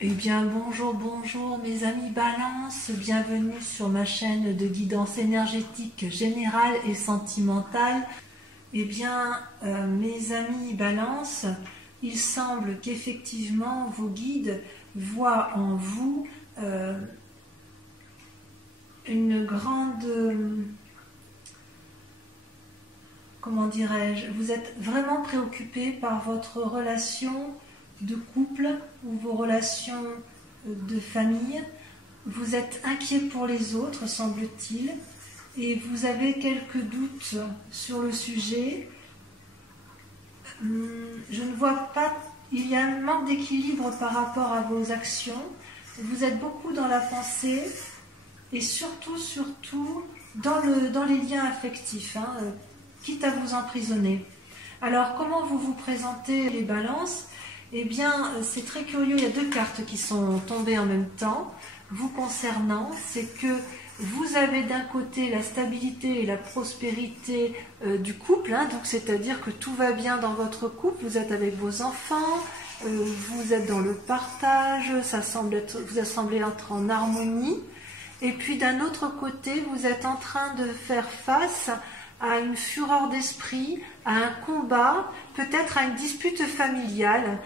Eh bien, bonjour, bonjour mes amis Balance, bienvenue sur ma chaîne de guidance énergétique générale et sentimentale. Eh bien, mes amis Balance, il semble qu'effectivement vos guides voient en vous une grande... comment dirais-je, vous êtes vraiment préoccupé par votre relation de couple ou vos relations de famille. Vous êtes inquiet pour les autres, semble-t-il, et vous avez quelques doutes sur le sujet. Je ne vois pas, il y a un manque d'équilibre par rapport à vos actions. Vous êtes beaucoup dans la pensée et surtout dans les liens affectifs, quitte à vous emprisonner. Alors, comment vous vous présentez les balances? Eh bien, c'est très curieux, il y a deux cartes qui sont tombées en même temps. Vous concernant, c'est que vous avez d'un côté la stabilité et la prospérité du couple, donc c'est-à-dire que tout va bien dans votre couple, vous êtes avec vos enfants, vous êtes dans le partage, vous semblez être en harmonie. Et puis d'un autre côté, vous êtes en train de faire face à une fureur d'esprit, à un combat, peut-être à une dispute familiale.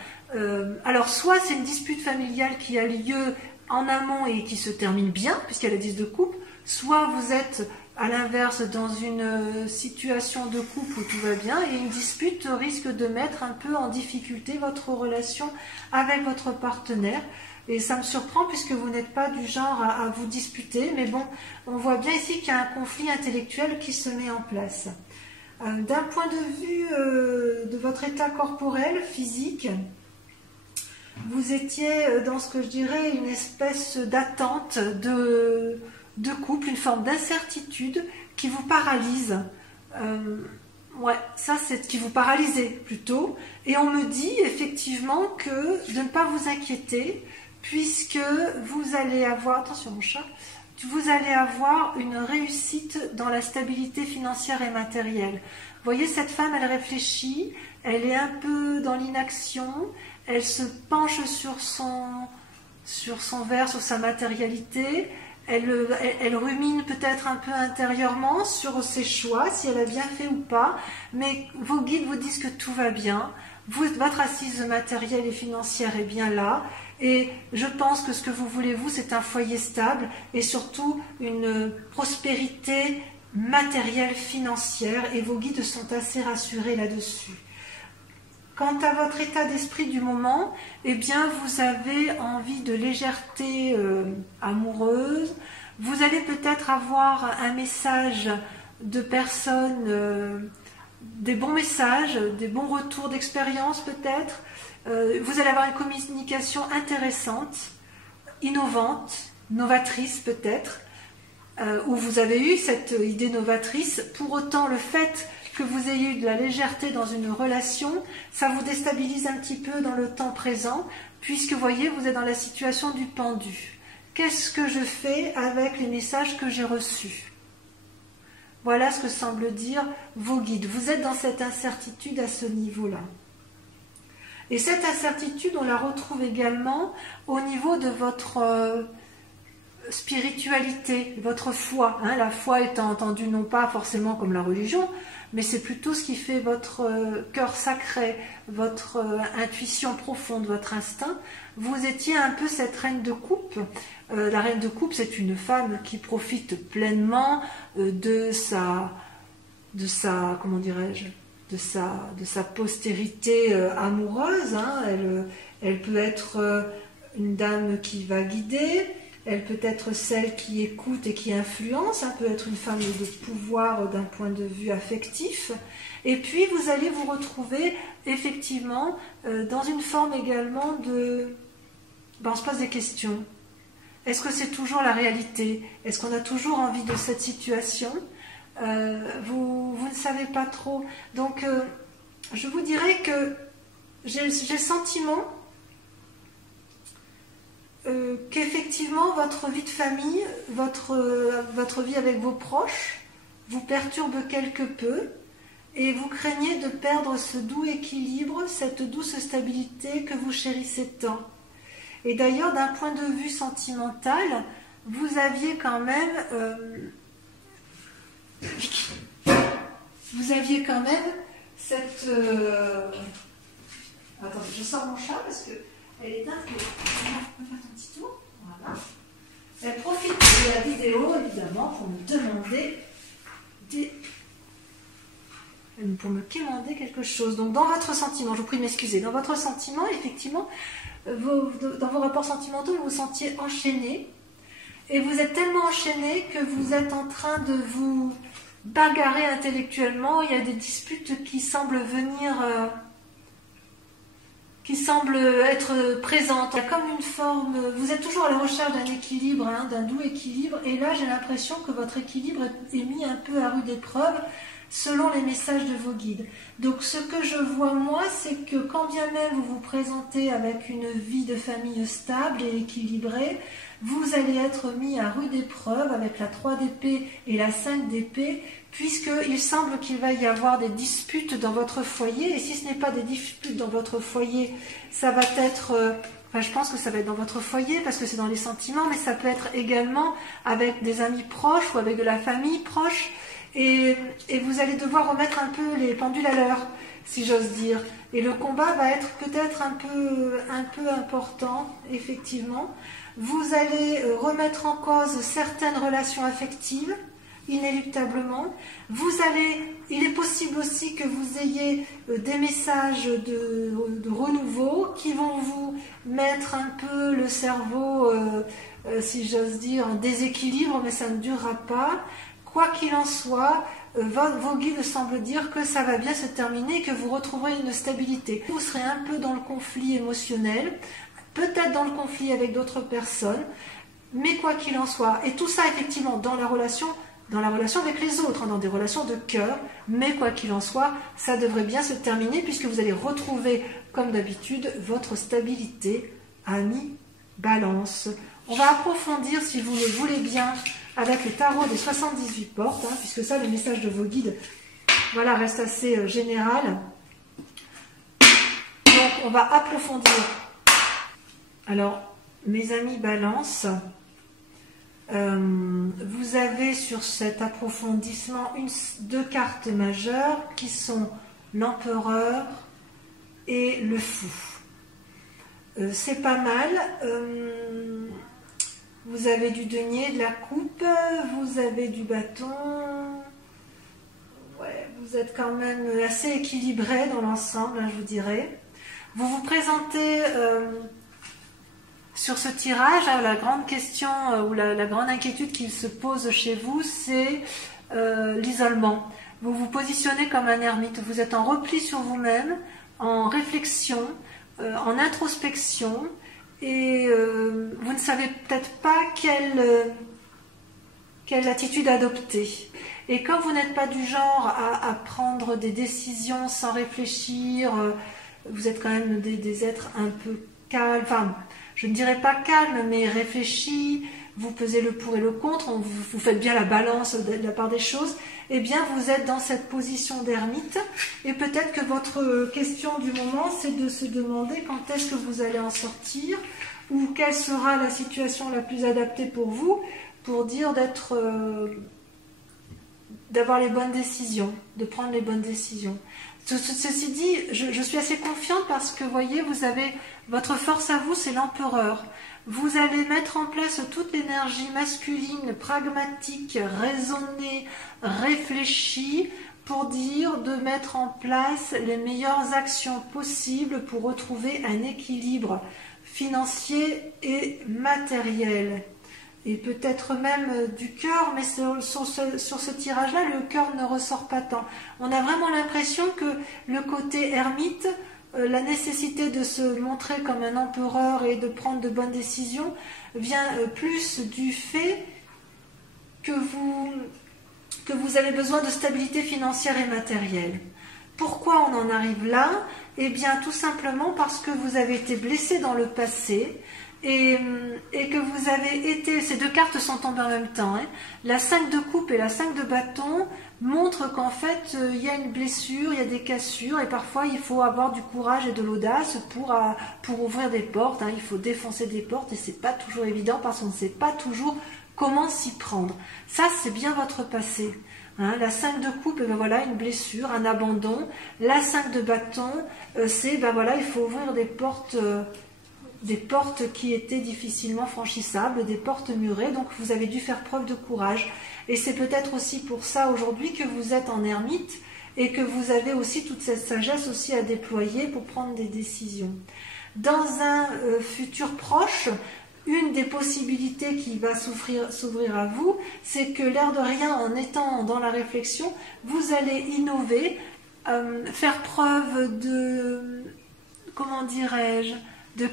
Alors soit c'est une dispute familiale qui a lieu en amont et qui se termine bien, puisqu'il y a la 10 de coupe, soit vous êtes à l'inverse dans une situation de couple où tout va bien, et une dispute risque de mettre un peu en difficulté votre relation avec votre partenaire. Et ça me surprend puisque vous n'êtes pas du genre à vous disputer, mais bon, on voit bien ici qu'il y a un conflit intellectuel qui se met en place. D'un point de vue de votre état corporel, physique, vous étiez dans ce que je dirais une espèce d'attente de couple, une forme d'incertitude qui vous paralyse. Ouais, ça c'est qui vous paralysait plutôt. Et on me dit effectivement que de ne pas vous inquiéter, puisque vous allez avoir, attention mon chat, vous allez avoir une réussite dans la stabilité financière et matérielle. Vous voyez, cette femme, elle réfléchit, elle est un peu dans l'inaction, elle se penche sur son verre, sur sa matérialité, elle rumine peut-être un peu intérieurement sur ses choix, si elle a bien fait ou pas, mais vos guides vous disent que tout va bien, votre assise matérielle et financière est bien là, et je pense que ce que vous voulez, vous, c'est un foyer stable et surtout une prospérité matérielle, financière, et vos guides sont assez rassurés là-dessus. Quant à votre état d'esprit du moment, eh bien, vous avez envie de légèreté amoureuse. Vous allez peut-être avoir un message de personnes, des bons messages, des bons retours d'expérience peut-être. Vous allez avoir une communication intéressante, innovante, novatrice peut-être, où vous avez eu cette idée novatrice. Pour autant, le fait que vous ayez eu de la légèreté dans une relation, ça vous déstabilise un petit peu dans le temps présent, puisque vous voyez, vous êtes dans la situation du pendu. Qu'est-ce que je fais avec les messages que j'ai reçus? Voilà ce que semblent dire vos guides. Vous êtes dans cette incertitude à ce niveau-là. Et cette incertitude, on la retrouve également au niveau de votre spiritualité, votre foi. La foi étant entendue non pas forcément comme la religion, mais c'est plutôt ce qui fait votre cœur sacré, votre intuition profonde, votre instinct. Vous étiez un peu cette reine de coupe. La reine de coupe, c'est une femme qui profite pleinement de sa comment dirais-je, de sa postérité amoureuse. Elle peut être une dame qui va guider, elle peut être celle qui écoute et qui influence, peut être une femme de pouvoir d'un point de vue affectif. Et puis vous allez vous retrouver effectivement dans une forme également de... on se pose des questions. Est-ce que c'est toujours la réalité? Est-ce qu'on a toujours envie de cette situation? Vous ne savez pas trop. Donc, je vous dirais que j'ai le sentiment qu'effectivement, votre vie de famille, votre vie avec vos proches, vous perturbe quelque peu. et vous craignez de perdre ce doux équilibre, cette douce stabilité que vous chérissez tant. Et d'ailleurs, d'un point de vue sentimental, vous aviez quand même cette... Attendez, je sors mon chat parce qu'elle est un peu... On va faire un petit tour. Voilà. Elle profite de la vidéo, évidemment, pour me demander pour me quémander quelque chose. Donc, dans votre sentiment, je vous prie de m'excuser, dans votre sentiment, effectivement, dans vos rapports sentimentaux, vous vous sentiez enchaîné. Et vous êtes tellement enchaîné que vous êtes en train de vous bagarrer intellectuellement. Il y a des disputes qui semblent venir... qui semble être présente. Il y a comme une forme, vous êtes toujours à la recherche d'un équilibre, hein, d'un doux équilibre, et là j'ai l'impression que votre équilibre est mis un peu à rude épreuve selon les messages de vos guides. Donc ce que je vois moi, c'est que quand bien même vous vous présentez avec une vie de famille stable et équilibrée, vous allez être mis à rude épreuve avec la 3 d'épée et la 5 d'épée, puisqu'il semble qu'il va y avoir des disputes dans votre foyer, et si ce n'est pas des disputes dans votre foyer, ça va être... Enfin, je pense que ça va être dans votre foyer, parce que c'est dans les sentiments, mais ça peut être également avec des amis proches ou avec de la famille proche, et vous allez devoir remettre un peu les pendules à l'heure, si j'ose dire. Et le combat va être peut-être un peu important, effectivement. Vous allez remettre en cause certaines relations affectives, inéluctablement. Il est possible aussi que vous ayez des messages de renouveau qui vont vous mettre un peu le cerveau, si j'ose dire, en déséquilibre, mais ça ne durera pas. Quoi qu'il en soit, vos guides semblent dire que ça va bien se terminer et que vous retrouverez une stabilité. Vous serez un peu dans le conflit émotionnel, peut-être dans le conflit avec d'autres personnes, mais quoi qu'il en soit, et tout ça effectivement dans la relation avec les autres, hein, dans des relations de cœur, mais quoi qu'il en soit, ça devrait bien se terminer puisque vous allez retrouver, comme d'habitude, votre stabilité, amis, balance. On va approfondir, si vous le voulez bien, avec le tarot des 78 portes, hein, puisque ça, le message de vos guides, voilà, reste assez général. Donc, on va approfondir. Alors, mes amis balance, vous avez sur cet approfondissement deux cartes majeures qui sont l'empereur et le fou. C'est pas mal. Vous avez du denier, de la coupe, vous avez du bâton. Ouais, vous êtes quand même assez équilibré dans l'ensemble, hein, je vous dirais. Vous vous présentez sur ce tirage, hein, la grande question ou la grande inquiétude qui se pose chez vous, c'est l'isolement. Vous vous positionnez comme un ermite, vous êtes en repli sur vous-même, en réflexion, en introspection, et vous ne savez peut-être pas quelle attitude adopter. Et quand vous n'êtes pas du genre à prendre des décisions sans réfléchir, vous êtes quand même des êtres un peu calmes, enfin, je ne dirais pas calmes, mais réfléchis, vous pesez le pour et le contre, vous faites bien la balance de la part des choses, eh bien vous êtes dans cette position d'ermite, et peut-être que votre question du moment, c'est de se demander quand est-ce que vous allez en sortir, ou quelle sera la situation la plus adaptée pour vous, pour dire d'avoir les bonnes décisions, de prendre les bonnes décisions. Ceci dit, je suis assez confiante parce que, vous voyez, vous avez votre force à vous, c'est l'empereur. Vous allez mettre en place toute l'énergie masculine, pragmatique, raisonnée, réfléchie, pour dire de mettre en place les meilleures actions possibles pour retrouver un équilibre financier et matériel. Et peut-être même du cœur, mais sur ce tirage-là, le cœur ne ressort pas tant. On a vraiment l'impression que le côté ermite, la nécessité de se montrer comme un empereur et de prendre de bonnes décisions, vient plus du fait que vous avez besoin de stabilité financière et matérielle. Pourquoi on en arrive là? Eh bien, tout simplement parce que vous avez été blessé dans le passé et que vous avez été... Ces deux cartes sont tombées en même temps. Hein. La 5 de coupe et la 5 de bâton montrent qu'en fait, il y a une blessure, il y a des cassures et parfois, il faut avoir du courage et de l'audace pour ouvrir des portes. Hein. Il faut défoncer des portes et c'est pas toujours évident parce qu'on ne sait pas toujours comment s'y prendre. Ça, c'est bien votre passé. Hein, la 5 de coupe, ben voilà, une blessure, un abandon. La 5 de bâton, c'est, ben voilà, il faut ouvrir des portes qui étaient difficilement franchissables, des portes murées, donc vous avez dû faire preuve de courage. Et c'est peut-être aussi pour ça aujourd'hui que vous êtes en ermite et que vous avez aussi toute cette sagesse aussi à déployer pour prendre des décisions. Dans un futur proche, une des possibilités qui va s'ouvrir à vous, c'est que l'air de rien, en étant dans la réflexion, vous allez innover, faire preuve de, comment dirais-je,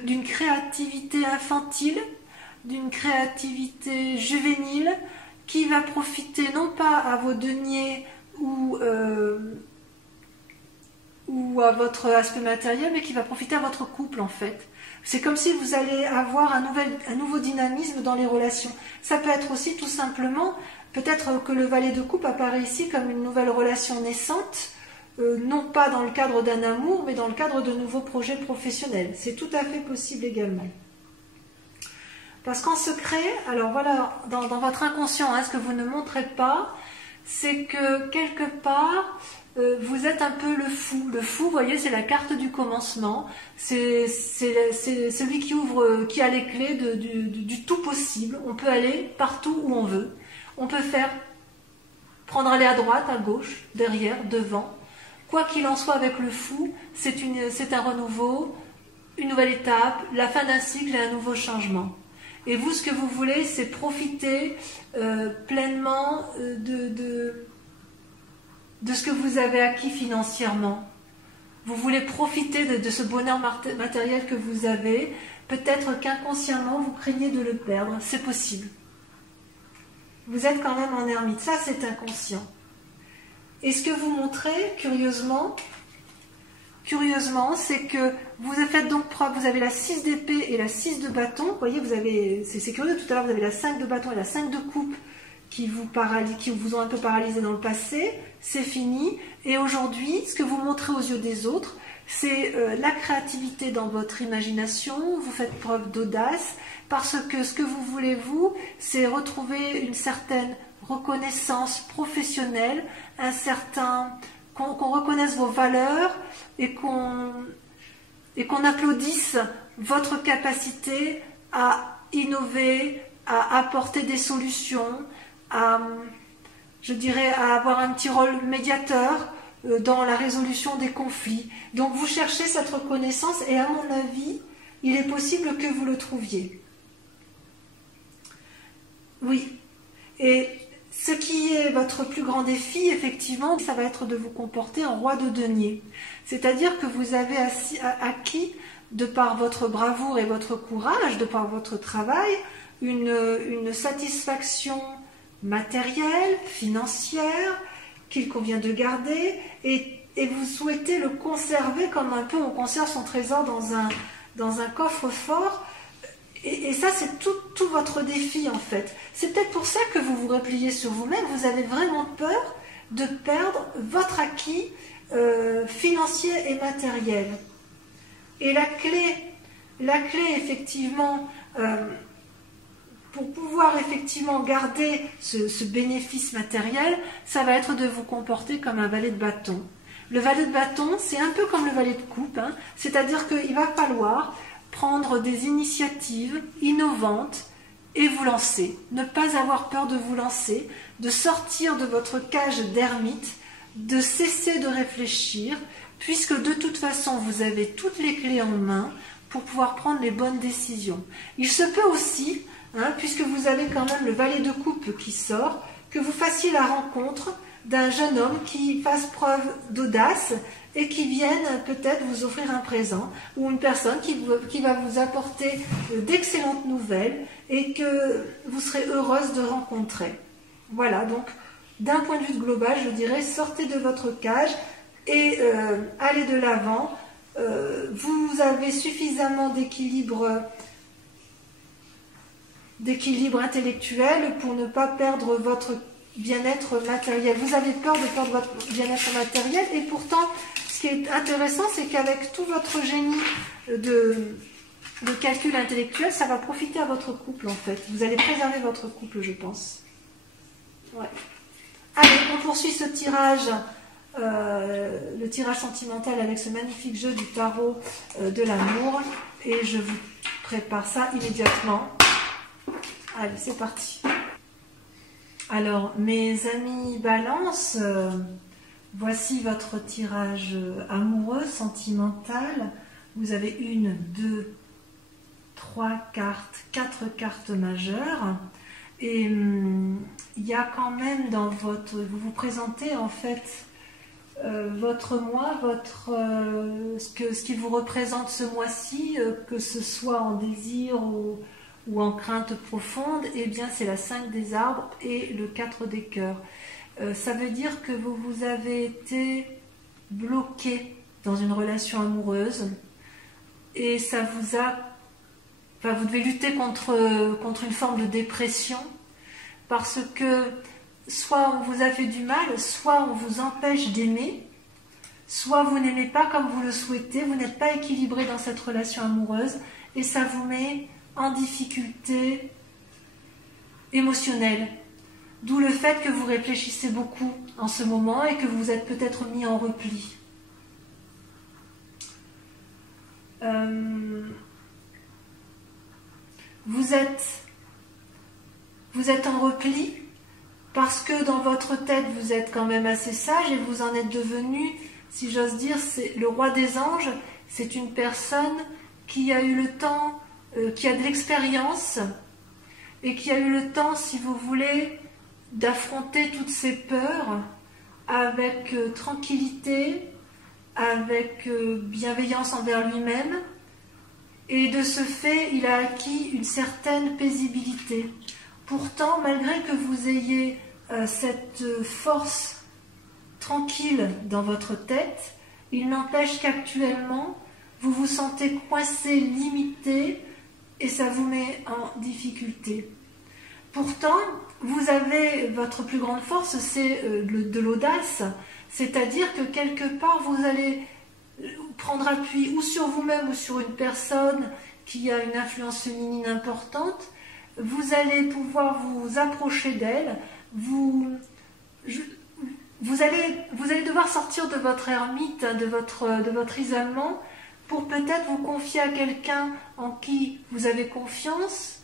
d'une créativité infantile, d'une créativité juvénile, qui va profiter non pas à vos deniers ou à votre aspect matériel, mais qui va profiter à votre couple en fait. C'est comme si vous allez avoir un nouveau dynamisme dans les relations. Ça peut être aussi tout simplement, peut-être que le valet de coupe apparaît ici comme une nouvelle relation naissante, non pas dans le cadre d'un amour, mais dans le cadre de nouveaux projets professionnels. C'est tout à fait possible également. Parce qu'en secret, alors voilà, dans votre inconscient, hein, ce que vous ne montrez pas, c'est que quelque part, vous êtes un peu le fou. Le fou, vous voyez, c'est la carte du commencement. C'est celui qui a les clés du tout possible. On peut aller partout où on veut. On peut prendre aller à droite, à gauche, derrière, devant. Quoi qu'il en soit avec le fou, c'est un renouveau, une nouvelle étape, la fin d'un cycle et un nouveau changement. Et vous, ce que vous voulez, c'est profiter pleinement de ce que vous avez acquis financièrement. Vous voulez profiter de ce bonheur matériel que vous avez. Peut-être qu'inconsciemment, vous craignez de le perdre. C'est possible. Vous êtes quand même en ermite. Ça, c'est inconscient. Et ce que vous montrez, curieusement, c'est que vous faites donc preuve, vous avez la 6 d'épée et la 6 de bâton. Vous voyez, c'est curieux, tout à l'heure, vous avez la 5 de bâton et la 5 de coupe qui vous ont un peu paralysé dans le passé. C'est fini. Et aujourd'hui, ce que vous montrez aux yeux des autres, c'est la créativité dans votre imagination. Vous faites preuve d'audace parce que ce que vous voulez, vous, c'est retrouver une certaine reconnaissance professionnelle, qu'on reconnaisse vos valeurs et qu'on applaudisse votre capacité à innover, à apporter des solutions, à avoir un petit rôle médiateur dans la résolution des conflits. Donc vous cherchez cette reconnaissance et à mon avis, il est possible que vous le trouviez. Oui. Et ce qui est votre plus grand défi, effectivement, ça va être de vous comporter en roi de denier. C'est-à-dire que vous avez acquis, de par votre bravoure et votre courage, de par votre travail, une satisfaction matérielle, financière, qu'il convient de garder, et vous souhaitez le conserver comme un peu on conserve son trésor dans un coffre-fort. Et ça, c'est tout votre défi, en fait. C'est peut-être pour ça que vous vous repliez sur vous-même. Vous avez vraiment peur de perdre votre acquis financier et matériel. Et la clé effectivement, pour pouvoir effectivement garder ce bénéfice matériel, ça va être de vous comporter comme un valet de bâton. Le valet de bâton, c'est un peu comme le valet de coupe, hein, c'est-à-dire qu'il va falloir prendre des initiatives innovantes et vous lancer. Ne pas avoir peur de vous lancer, de sortir de votre cage d'ermite, de cesser de réfléchir, puisque de toute façon vous avez toutes les clés en main pour pouvoir prendre les bonnes décisions. Il se peut aussi, hein, puisque vous avez quand même le valet de coupe qui sort, que vous fassiez la rencontre d'un jeune homme qui fasse preuve d'audace et qui vienne peut-être vous offrir un présent, ou une personne qui va vous apporter d'excellentes nouvelles et que vous serez heureuse de rencontrer. Voilà, donc d'un point de vue global, je dirais, sortez de votre cage et allez de l'avant, vous avez suffisamment d'équilibre intellectuel pour ne pas perdre votre bien-être matériel. Vous avez peur de perdre votre bien-être matériel et pourtant, ce qui est intéressant, c'est qu'avec tout votre génie de calcul intellectuel, ça va profiter à votre couple en fait. Vous allez préserver votre couple, je pense. Ouais. Allez, on poursuit ce tirage, le tirage sentimental avec ce magnifique jeu du tarot de l'amour et je vous prépare ça immédiatement. Allez, c'est parti. Alors, mes amis Balance, voici votre tirage amoureux, sentimental. Vous avez 1, 2, 3 cartes, 4 cartes majeures. Et il y a quand même dans votre... Vous vous présentez en fait votre mois, ce qui vous représente ce mois-ci, que ce soit en désir ou en crainte profonde, eh bien c'est la 5 des arbres et le 4 des cœurs. Ça veut dire que vous avez été bloqué dans une relation amoureuse et ça vous a... Enfin, vous devez lutter contre une forme de dépression parce que soit on vous a fait du mal, soit on vous empêche d'aimer, soit vous n'aimez pas comme vous le souhaitez, vous n'êtes pas équilibré dans cette relation amoureuse et ça vous met en difficulté émotionnelle. D'où le fait que vous réfléchissez beaucoup en ce moment et que vous vous êtes peut-être mis en repli. Vous êtes en repli parce que dans votre tête vous êtes quand même assez sage et vous en êtes devenu, si j'ose dire, c'est le roi des anges. C'est une personne qui a eu le temps, qui a de l'expérience et qui a eu le temps, si vous voulez, d'affronter toutes ses peurs avec tranquillité, avec bienveillance envers lui-même. Et de ce fait, il a acquis une certaine paisibilité. Pourtant, malgré que vous ayez cette force tranquille dans votre tête, il n'empêche qu'actuellement, vous vous sentez coincé, limité, et ça vous met en difficulté. Pourtant, vous avez votre plus grande force, c'est de l'audace, c'est-à-dire que quelque part, vous allez prendre appui ou sur vous-même ou sur une personne qui a une influence féminine importante, vous allez pouvoir vous approcher d'elle, vous allez devoir sortir de votre ermite, de votre isolement, pour peut-être vous confier à quelqu'un en qui vous avez confiance,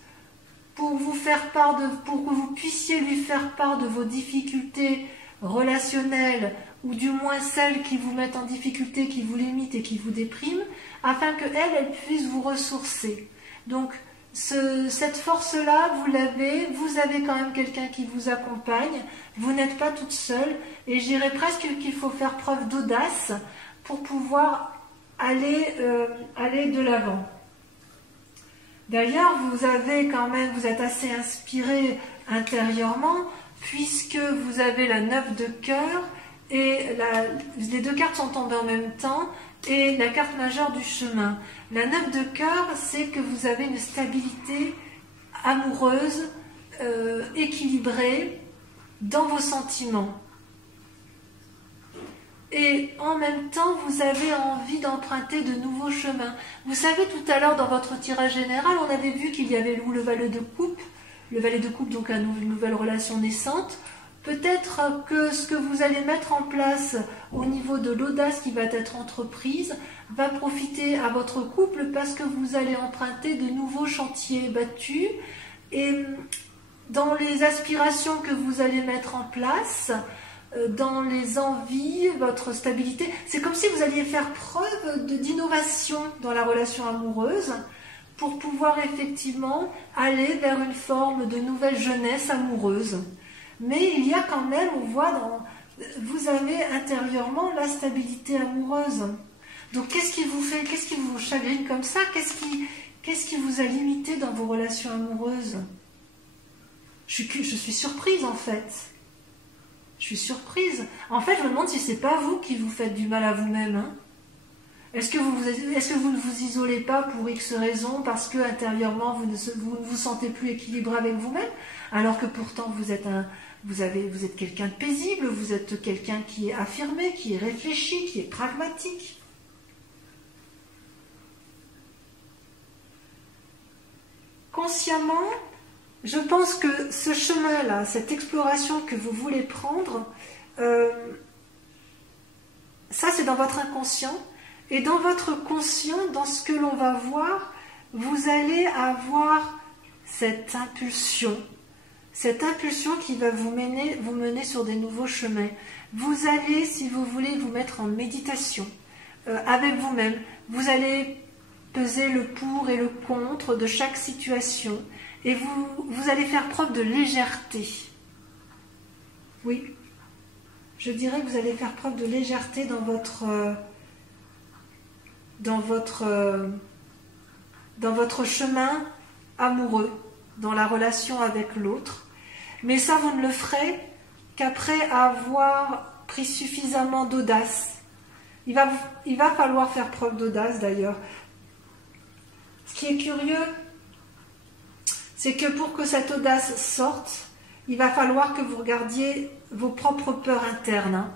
pour que vous puissiez lui faire part de vos difficultés relationnelles, ou du moins celles qui vous mettent en difficulté, qui vous limitent et qui vous dépriment, afin qu'elle puisse vous ressourcer. Donc, cette force-là, vous avez quand même quelqu'un qui vous accompagne, vous n'êtes pas toute seule, et je dirais presque qu'il faut faire preuve d'audace pour pouvoir aller de l'avant. D'ailleurs, vous êtes assez inspiré intérieurement, puisque vous avez la 9 de cœur, et les deux cartes sont tombées en même temps, et la carte majeure du chemin. La 9 de cœur, c'est que vous avez une stabilité amoureuse, équilibrée dans vos sentiments. Et en même temps, vous avez envie d'emprunter de nouveaux chemins. Vous savez, tout à l'heure, dans votre tirage général, on avait vu qu'il y avait le valet de coupe. Le valet de coupe, donc une nouvelle relation naissante. Peut-être que ce que vous allez mettre en place au niveau de l'audace qui va être entreprise va profiter à votre couple parce que vous allez emprunter de nouveaux chantiers battus et dans les aspirations que vous allez mettre en place, dans les envies, votre stabilité, c'est comme si vous alliez faire preuve d'innovation dans la relation amoureuse pour pouvoir effectivement aller vers une forme de nouvelle jeunesse amoureuse. Mais il y a quand même, vous avez intérieurement la stabilité amoureuse. Donc qu'est-ce qui vous chagrine comme ça? Qu'est-ce qui vous a limité dans vos relations amoureuses? Je suis surprise en fait. Je suis surprise. En fait, je me demande si c'est pas vous qui vous faites du mal à vous-même. Hein. Est-ce que vous ne vous isolez pas pour X raisons, parce que intérieurement vous ne vous sentez plus équilibré avec vous-même, alors que pourtant vous êtes quelqu'un de paisible, vous êtes quelqu'un qui est affirmé, qui est réfléchi, qui est pragmatique. Consciemment, je pense que ce chemin-là, cette exploration que vous voulez prendre, ça c'est dans votre inconscient, et dans votre conscient, dans ce que l'on va voir, vous allez avoir cette impulsion qui va vous mener sur des nouveaux chemins. Vous allez, si vous voulez, vous mettre en méditation avec vous-même. Vous allez peser le pour et le contre de chaque situation, et vous allez faire preuve de légèreté. Oui, je dirais que vous allez faire preuve de légèreté dans votre chemin amoureux, dans la relation avec l'autre. Mais ça, vous ne le ferez qu'après avoir pris suffisamment d'audace. Il va falloir faire preuve d'audace d'ailleurs. Ce qui est curieux, c'est que pour que cette audace sorte, il va falloir que vous regardiez vos propres peurs internes. Hein.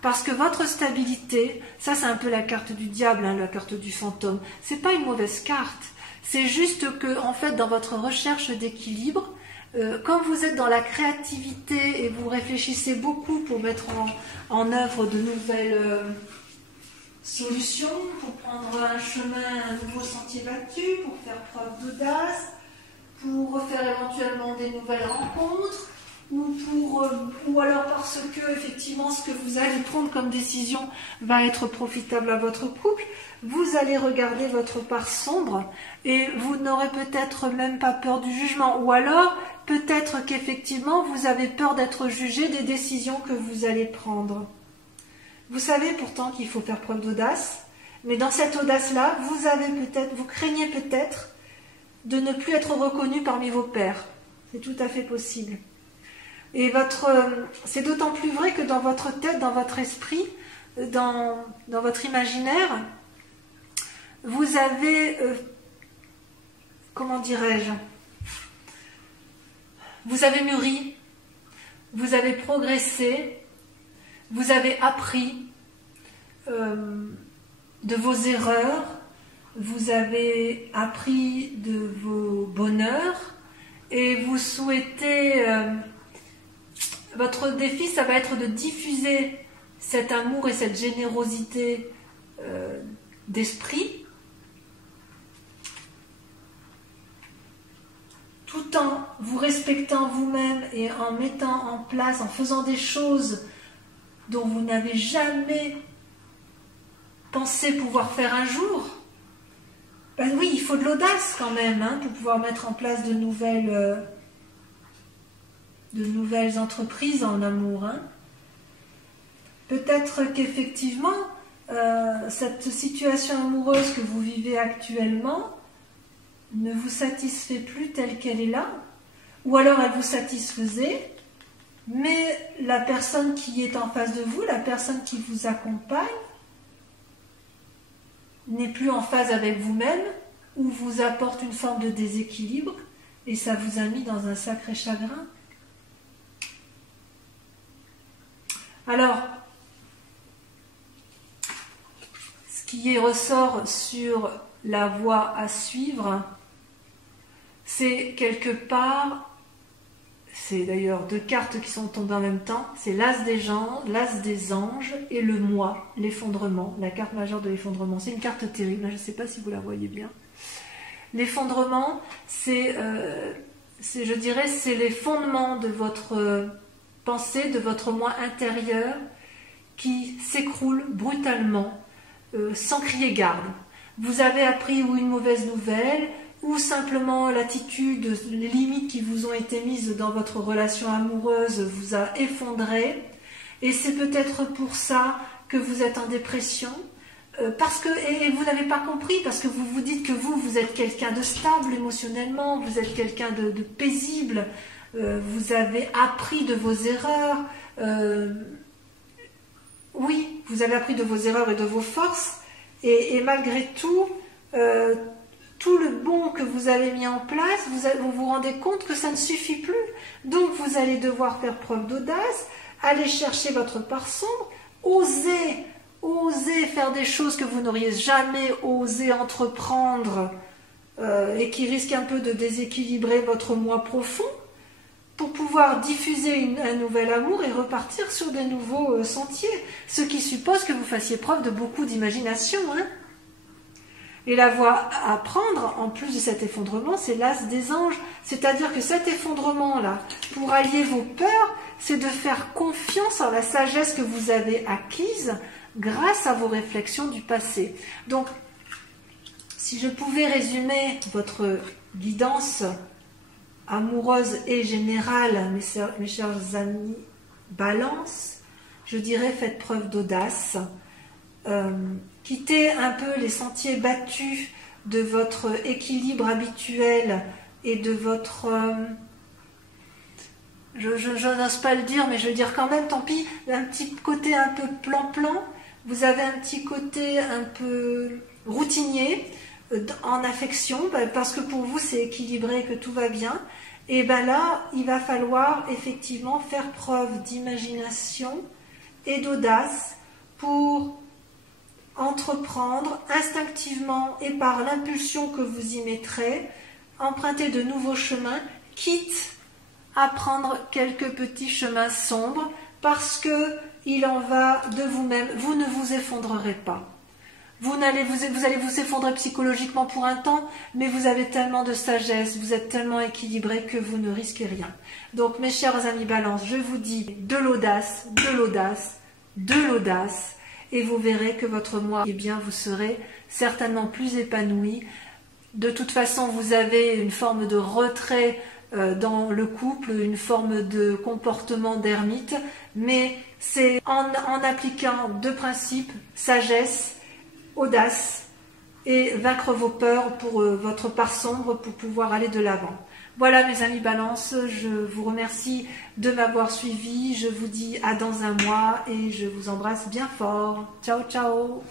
Parce que votre stabilité, ça c'est un peu la carte du diable, hein, la carte du fantôme. C'est pas une mauvaise carte. C'est juste que, en fait, dans votre recherche d'équilibre, quand vous êtes dans la créativité et vous réfléchissez beaucoup pour mettre en œuvre de nouvelles solutions, pour prendre un chemin, un nouveau sentier battu, pour faire preuve d'audace, pour faire éventuellement des nouvelles rencontres, ou alors parce que effectivement ce que vous allez prendre comme décision va être profitable à votre couple, vous allez regarder votre part sombre et vous n'aurez peut-être même pas peur du jugement, ou alors peut-être qu'effectivement vous avez peur d'être jugé des décisions que vous allez prendre. Vous savez pourtant qu'il faut faire preuve d'audace, mais dans cette audace-là, vous craignez peut-être de ne plus être reconnu parmi vos pairs. C'est tout à fait possible. Et c'est d'autant plus vrai que dans votre tête, dans votre esprit, dans votre imaginaire, vous avez, comment dirais-je, vous avez mûri, vous avez progressé, vous avez appris de vos erreurs, vous avez appris de vos bonheurs, et vous souhaitez... votre défi, ça va être de diffuser cet amour et cette générosité d'esprit, tout en vous respectant vous-même et en mettant en place, en faisant des choses dont vous n'avez jamais pensé pouvoir faire un jour. Ben oui, il faut de l'audace quand même, hein, pour pouvoir mettre en place de nouvelles entreprises en amour. Hein. Peut-être qu'effectivement, cette situation amoureuse que vous vivez actuellement ne vous satisfait plus telle qu'elle est là, ou alors elle vous satisfaisait, mais la personne qui est en face de vous, la personne qui vous accompagne, n'est plus en phase avec vous-même, ou vous apporte une forme de déséquilibre, et ça vous a mis dans un sacré chagrin. Alors, ce qui ressort sur la voie à suivre, c'est quelque part, c'est d'ailleurs deux cartes qui sont tombées en même temps, c'est l'as des anges et le moi, l'effondrement, la carte majeure de l'effondrement. C'est une carte terrible, je ne sais pas si vous la voyez bien. L'effondrement, je dirais, c'est les fondements de votre pensée, de votre moi intérieur qui s'écroule brutalement, sans crier garde. Vous avez appris ou une mauvaise nouvelle, ou simplement l'attitude, les limites qui vous ont été mises dans votre relation amoureuse vous a effondré, et c'est peut-être pour ça que vous êtes en dépression, et vous n'avez pas compris, parce que vous vous dites que vous êtes quelqu'un de stable émotionnellement, vous êtes quelqu'un de paisible, vous avez appris de vos erreurs, oui, vous avez appris de vos erreurs et de vos forces, Et malgré tout, tout le bon que vous avez mis en place, vous vous rendez compte que ça ne suffit plus. Donc vous allez devoir faire preuve d'audace, aller chercher votre part sombre, oser faire des choses que vous n'auriez jamais osé entreprendre et qui risquent un peu de déséquilibrer votre moi profond, pour pouvoir diffuser un nouvel amour et repartir sur des nouveaux sentiers. Ce qui suppose que vous fassiez preuve de beaucoup d'imagination. Et la voie à prendre, en plus de cet effondrement, c'est l'as des anges. C'est-à-dire que cet effondrement-là, pour allier vos peurs, c'est de faire confiance en la sagesse que vous avez acquise grâce à vos réflexions du passé. Donc, si je pouvais résumer votre guidance amoureuse et générale, mes chers amis Balance, je dirais faites preuve d'audace, quittez un peu les sentiers battus de votre équilibre habituel et de votre... je n'ose pas le dire, mais je veux dire quand même, tant pis, un petit côté un peu plan-plan, vous avez un petit côté un peu routinier, en affection, parce que pour vous c'est équilibré, que tout va bien, et bien là, il va falloir effectivement faire preuve d'imagination et d'audace pour entreprendre instinctivement et par l'impulsion que vous y mettrez, emprunter de nouveaux chemins, quitte à prendre quelques petits chemins sombres, parce que il en va de vous-même, vous ne vous effondrerez pas. Vous allez vous effondrer psychologiquement pour un temps, mais vous avez tellement de sagesse, vous êtes tellement équilibré que vous ne risquez rien. Donc mes chers amis Balance, je vous dis de l'audace, de l'audace, de l'audace, et vous verrez que votre moi, eh bien, vous serez certainement plus épanoui. De toute façon, vous avez une forme de retrait dans le couple, une forme de comportement d'ermite, mais c'est en appliquant deux principes, sagesse, audace, et vaincre vos peurs pour votre part sombre pour pouvoir aller de l'avant. Voilà mes amis Balance, je vous remercie de m'avoir suivi, je vous dis à dans un mois et je vous embrasse bien fort. Ciao ciao.